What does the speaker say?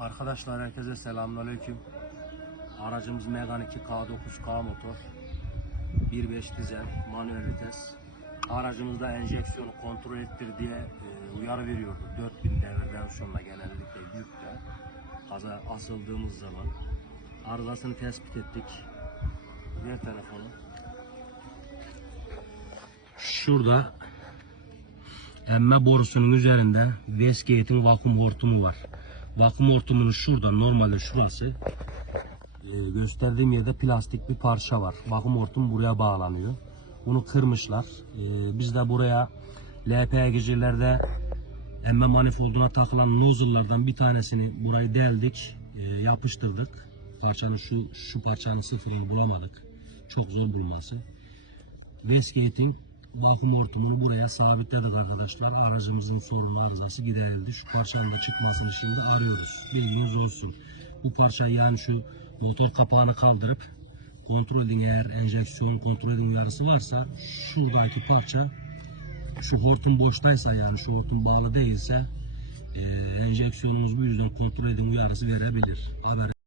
Arkadaşlar herkese selamünaleyküm. Aracımız Megane 2 K9K motor. 1.5 dizel manuel vites. Aracımızda enjeksiyonu kontrol ettir diye e, uyarı veriyordu. 4000 devirden sonra genellikle yükte. Kaza asıldığımız zaman arızasını tespit ettik. Ver telefonu. Şurada emme borusunun üzerinde Westgate'in vakum hortumu var. Vakum hortumunun şurada normalde şurası e, gösterdiğim yerde plastik bir parça var. Vakum hortum buraya bağlanıyor. Bunu kırmışlar. E, biz de buraya LPG'cilerde emme manifolduna takılan nozzle'lardan bir tanesini burayı deldik, e, yapıştırdık. Parçanın şu şu parçanın sıfırını bulamadık. Çok zor bulması. Westgate'in vakum hortumunu buraya sabitledik arkadaşlar. Aracımızın sorunu arızası giderildi. Şu parçanın da çıkmasını şimdi arıyoruz. Bilginiz olsun. Bu parçayı yani şu motor kapağını kaldırıp kontrol edin eğer enjeksiyon kontrol edin uyarısı varsa şuradaki parça şu hortum boştaysa yani şu hortum bağlı değilse e, enjeksiyonumuz bu yüzden kontrol edin uyarısı verebilir. Haber